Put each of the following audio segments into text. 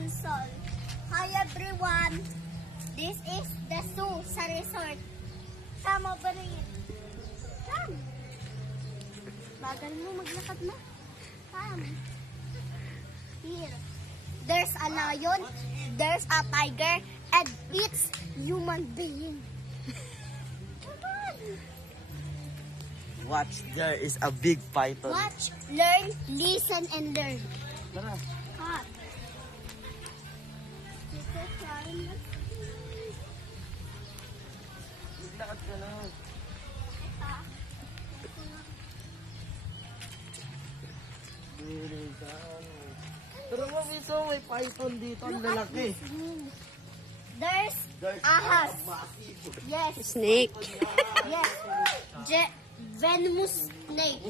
Sansol. Hi everyone! This is the zoo sa resort. Come over here. Come! Bagal mo, maglakad na. Come. Here. There's a lion, there's a tiger, and it's human being. Come on! Watch, there is a big python. Watch, learn, listen, and learn. Tara. Come. Mr. Flying. Maglakad ka na. Pero dito, may python dito. Ang lalaki. There's ahas. Yes. Snake. Yes. Venomous snake.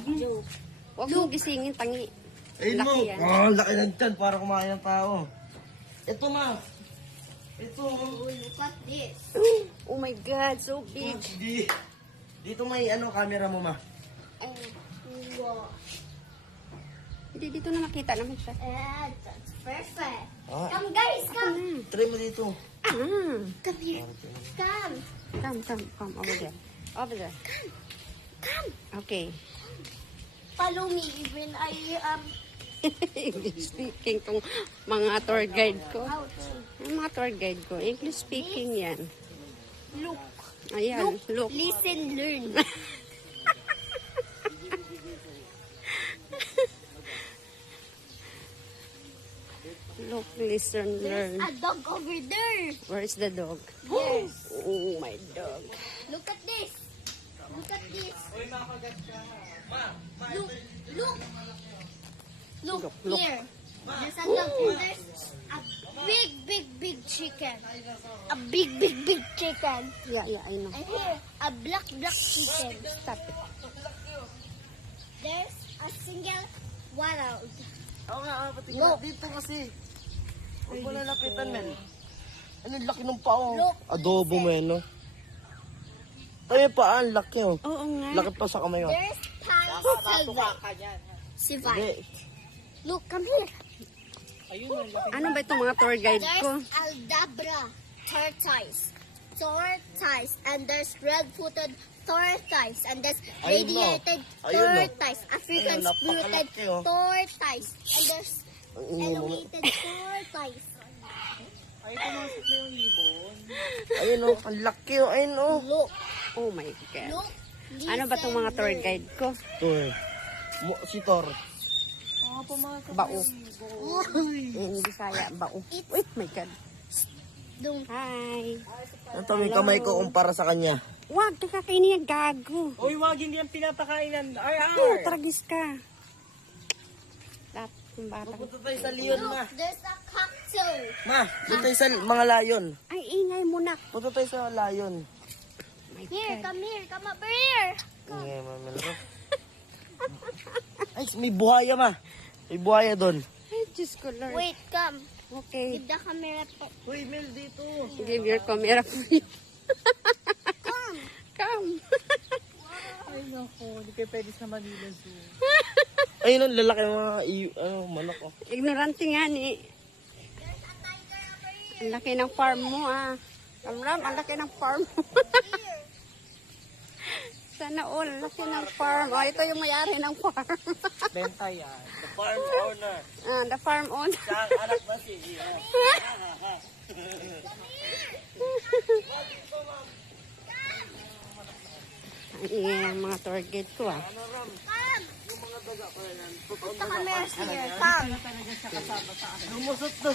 Huwag mo gisingin, tangi. Ayun mo. Laki yan. Oh, laki ng tiyan para kumain ng tao. Ito ma. Ito. Oh, look at this. Oh my God, so big. Dito may camera mo ma. Wow. Hindi, dito na makita naman siya. And that's perfect. Ah. Come guys, come. Try mo dito. Ah, Come here. Come. come, over there. Over there. Come. Okay. Follow me even I English speaking tong mga tour guide ko. how to Yung mga tour guide ko, English speaking yan. look. Ayan, look. Listen, learn. Look, listen, There's learn. a dog over there. Where's the dog? Yes. Oh, my dog. Look at this. Look at this. Look. Look. Look Look. here. There's a dog. There's a big chicken. A big chicken. Yeah, I know. And here, a black chicken. Stop it. There's a single wild. Oo nga, pati Look. dito kasi. Huwag mo lalapitan, men. Ano, laki ng pao. Look. Adobo mo yan, no? Ay, paan, laki, oh. Oo nga. Laki pa sa kamay, oh. There's Sylvain. Hindi. Look, come here. Ano ba itong mga tour guide ko? There's Aldabra tortoise. And there's red-footed tortoise. And there's Ayun, no. radiated Ayun, no. tortoise. African Ayun, spirited napakalaki, oh. tortoise. And there's Ang ingay mo. elevated tortoise. Ayun, oh. Ang laki, oh. Ayun, oh. Look, Oh my God. look. Ano ba itong mga tour guide ko? Ito, eh. Si Thor. Bao. Yung Bisaya, bao. Wait, my God. Don't. Hi. Ito, may kamay ko kumpara sa kanya. Wag, kakainin yan, gago. Uy, wag hindi yan pinapakainan. Ay, Oh, tragis ka. Lahat ng bata. Punta tayo sa leon, ma. Look, there's a cocktail. Ma, dito tayo sa mga lion. Ay, ingay mo na. Punta tayo sa lion. My Here, God. come over here. Ingay, mamala. Ay, may buhaya, ma. May buhaya doon. Ay, Diyos ko, Lord. Wait, come. Okay. Give the camera to. Uy, Mel, dito. Give your camera for you. Come. Come. ay, naku. Hindi kayo pwede sa Manila Zoo. Ayun, ang lalaki ng mga manok, oh. Ignorante nga ni. There's a tiger over here. Ang laki ng farm mo, ah. Kamram, ang laki ng farm mo. Here. Sana all, laki ng farm. Oh, ito yung mayari ng farm. Benta yan. The farm owner. Ah, the farm owner. Siya ang anak ba si Ang ingay ng mga tour guide ko, ah. Come. Put the camera here. Come. Lumusot na.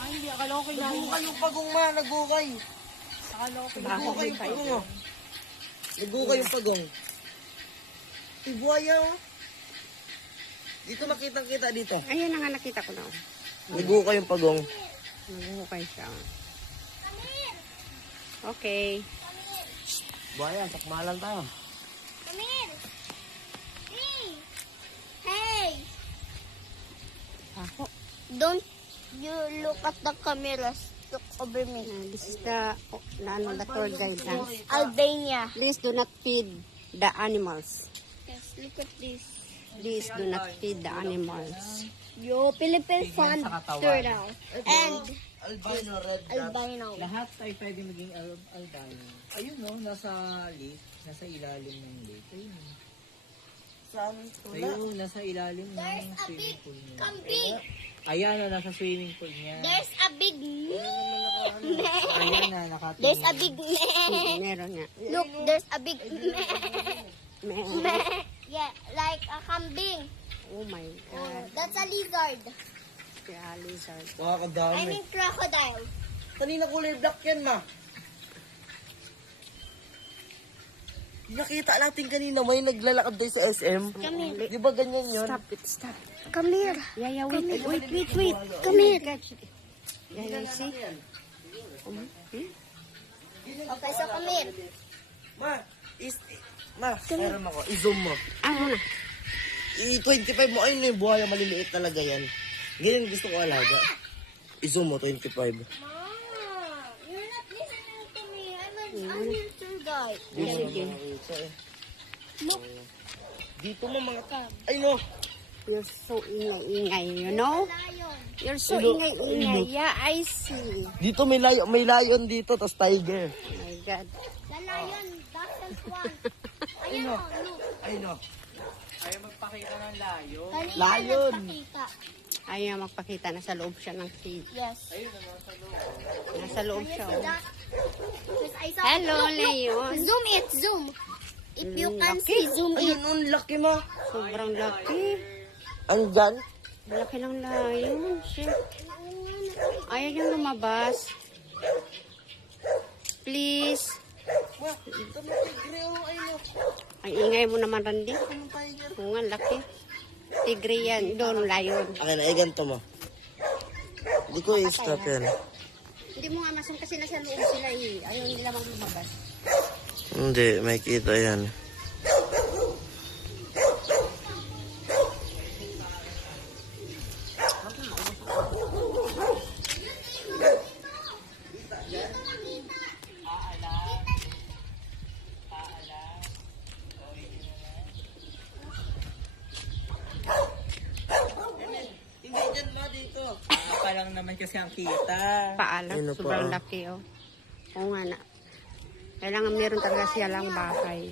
Ay, hindi. Akala ko kailangan. Nagukay yung pagong, ma. Nagukay. Akala ko Nagukay yung pagong, oh. Nagukay yung pagong. Ay, buhaya, oh. Dito nakita dito. Ayun na nga nakita ko na. Oh. Nagukay yung pagong. Naguhukay siya. oh. Come here. Okay. Come here. Buhaya, sakmalan tayo. Come here. Hey. Ako. Don't you look at the cameras. Look over me. This is the, the tour guide na. Albania. Please do not feed the animals. Yes, look at this. Please do not feed the animals. Yo, Philippine Fan sa katawan. Turtle. And Albino, red dot. albino. Lahat ay pwede maging albino. Ayun no, nasa lake, nasa ilalim ng lake. Ayun. Saan? Wala. Ayun, nasa ilalim ng There's a swimming big pool niya. kambing. Ayan na, nasa swimming pool niya. There's a big Ayan na, nakatingin. There's a big meh. Meron nga. Look, there's a big meh. Meron. Meh. Yeah, like a kambing. Oh my God. That's a lizard. Kaya lizard. I Makakadami. mean crocodile. Kanina kulay black yan, ma. Nakita natin kanina, may naglalakad tayo sa SM. Come here. Di ba ganyan yun? Stop it, stop. Come here. Yeah, wait, Wait. Come here. Yeah, see? Okay, so come here. Ma, meron ako. I-zoom mo. Ano na? I-25 mo. Ayun na yung buhay. Maliliit talaga yan. Ganyan gusto ko alaga. I-zoom mo, 25. Mom, you're not listening to me. I'm your tour guide. Di mo naman nakita eh. Look. Dito mo mga Ay no. You're so ingay-ingay, you know? Lion. You're so Hello. ingay-ingay. Yeah, I see. Dito may lion dito, tapos tiger. Oh my God. The lion doesn't want. Ayan o, look. Ay no. Ayaw magpakita ng layo. Kanina Lion. nagpakita. Ayaw magpakita na sa loob siya ng cage. Yes. Nasa loob siya. Yes, Oh. that. Yes, I saw Hello, Look. Leon. Zoom it, zoom. If you can Laki. see, zoom it. Ayun, ang laki mo. Sobrang laki. Ang gan. Laki ng layon. Shit. Ayaw niyang lumabas. Please. Wah, ito mo tigre oh. Ay no. Ang ingay mo naman, Randy. Anong tiger? Oo nga, laki. Tigre yan. Doon, layon. Okay na, ganito mo. Hindi ko i-stop yan. Hindi mo nga masang kasi nasa loob sila eh. Ayaw nila lumabas. Hindi, may kita yan. Hindi dyan ma dito. Pa lang naman kasi ang kita. Paalam. Ano Sobrang pa? laki oh. Oo nga na. Kailangan meron talaga siya lang bahay.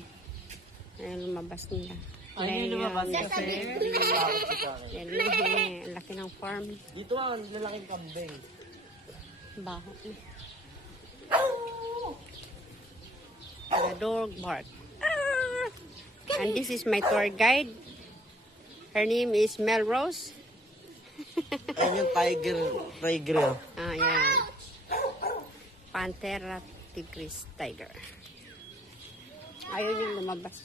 Ayaw lumabas nila. Ayaw lumabas kasi. Yan, ang laki ng farm. Dito ang lalaking kambing. Baho. The dog bark. And this is my tour guide. Her name is Melrose. Ayun yung tiger. Oh. Ah, yan. Panthera tigris tiger. Ayaw niyang lumabas.